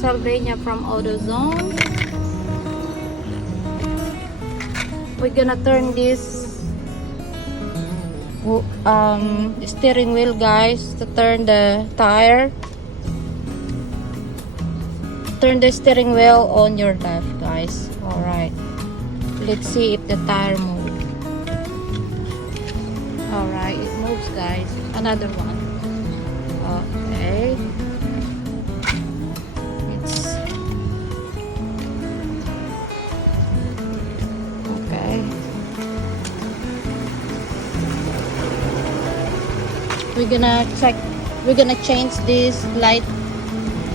Pennsylvania from AutoZone. We're gonna turn this steering wheel, guys, to turn the tire. Turn the steering wheel on your left, guys. Alright, let's see if the tire moves. Alright, it moves, guys. Another one. Okay, okay. We're gonna check. We're gonna change this light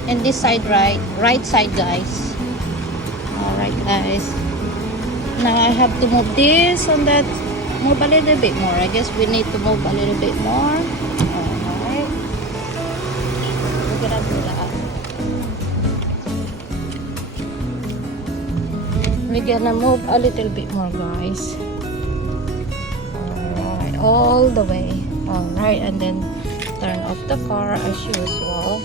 and this side, right side, guys. Alright, guys, now I have to move this and that. Move a little bit more. I guess we need to move a little bit more. Alright, we're gonna do that. We're gonna move a little bit more, guys. Alright, all the way. Alright, and then turn off the car as usual.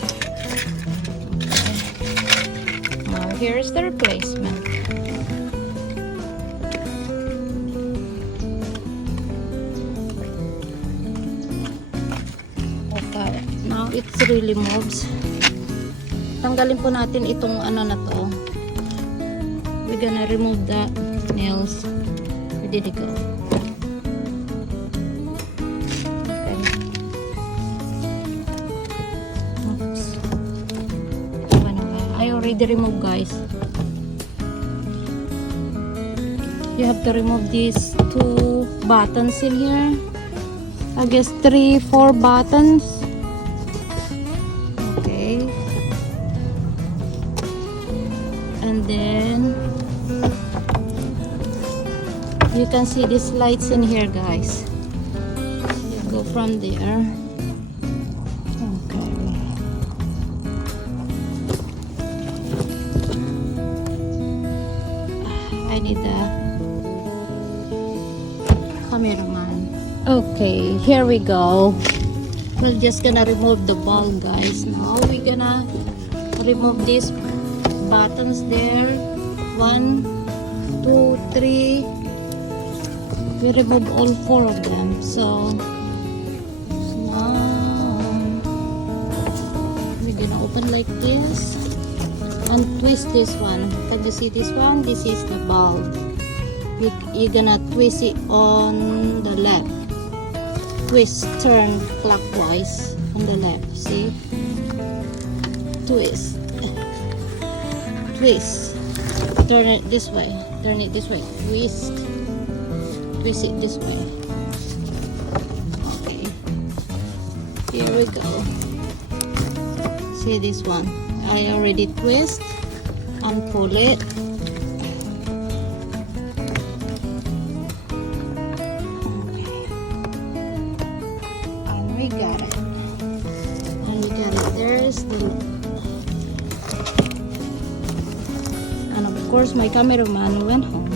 Now here's the replacement. Okay, now it really moves. Tanggalin po natin itong ano na to. We're gonna remove the nails. Where did it go? Already removed, guys. You have to remove these 2 buttons in here. I guess 3-4 buttons. Okay, and then you can see these lights in here, guys. You go from there. I need the cameraman. Okay, here we go. We're just gonna remove the ball, guys. Now we're gonna remove these buttons there. 1, 2, 3. We remove all 4 of them. So now we're gonna open like this and twist this one. Can you see this one? This is the bulb. You're gonna twist it on the left. Twist, turn clockwise on the left. See? Twist. Twist. Turn it this way. Turn it this way. Twist. Twist it this way. Okay. Here we go. See this one? I already twist and pull it. Okay. And we got it. And we got it. There's the... And of course my cameraman went home.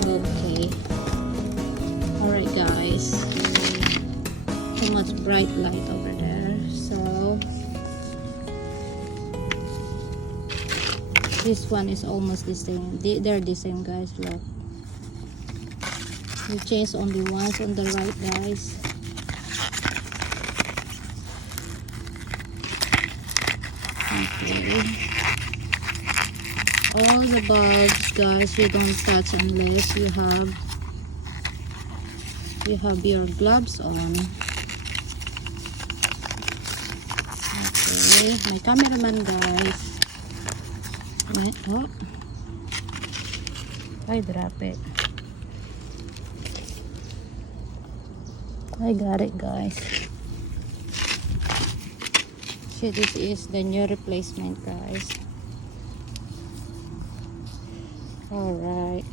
Okay. Alright, guys. So much bright light over there. So this one is almost the same. They're the same, guys. Look, we changed only once on the right, guys. Okay, all the bulbs, guys, you don't touch unless you have your gloves on. Okay, my cameraman, guys. Oh, I drop it. I got it, guys. So this is the new replacement, guys. Alright.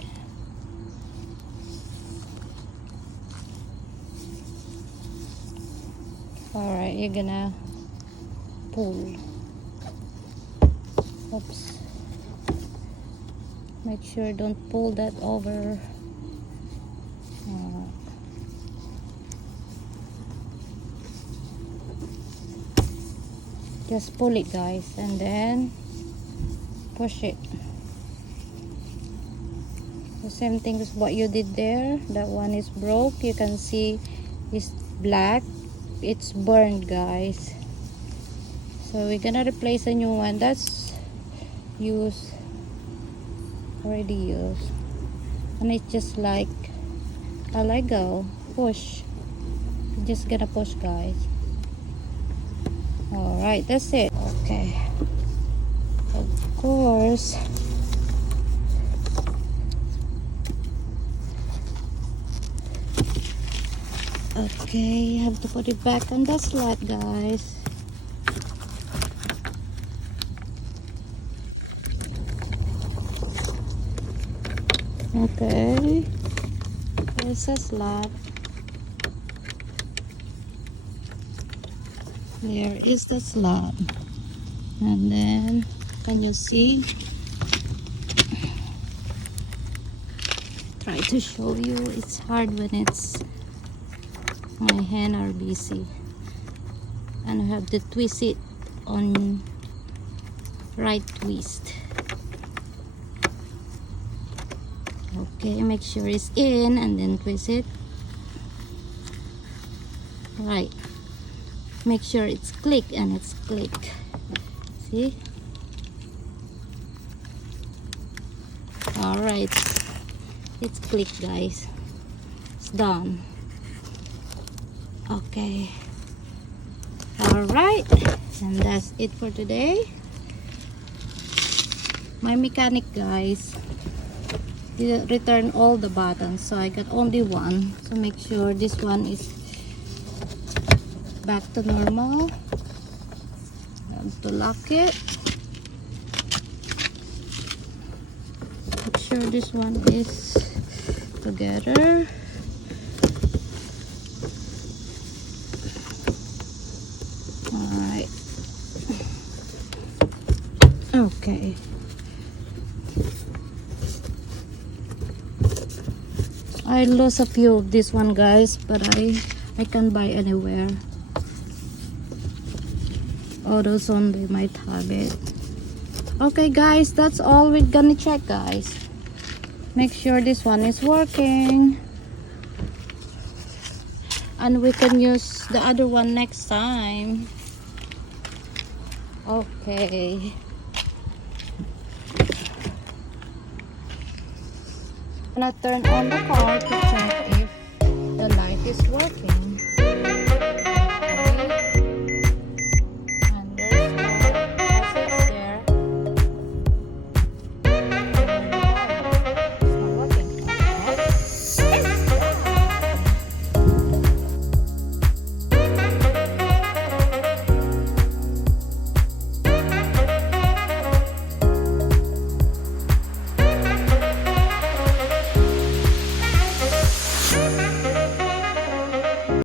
Alright, you're gonna pull. Oops. Make sure don't pull that over. Just pull it, guys, and then push it. The same thing as what you did there. That one is broke. You can see it's black. It's burned, guys. So we're gonna replace a new one that's used, already used, and it's just like a Lego. Push. You're just gonna push, guys. All right, that's it. Okay. Of course. Okay, have to put it back on the slot, guys. Okay, there's a slot. There is the slot. And then, can you see? Try to show you. It's hard when it's my hand are busy. And I have to twist it on right twist. Okay, make sure it's in and then twist it. Right. Make sure it's click and it's click. See? Alright. It's click, guys. It's done. Okay. Alright. And that's it for today. My mechanic, guys, he returned all the buttons, so I got only one. So make sure this one is back to normal. I have to lock it. Make sure this one is together. Alright. Okay. I lost a few of this one, guys, but I can buy anywhere. Autos only might have it. Okay, guys, that's all we're gonna check, guys. Make sure this one is working, and we can use the other one next time. Okay. I'm gonna turn on the car to check if the light is working.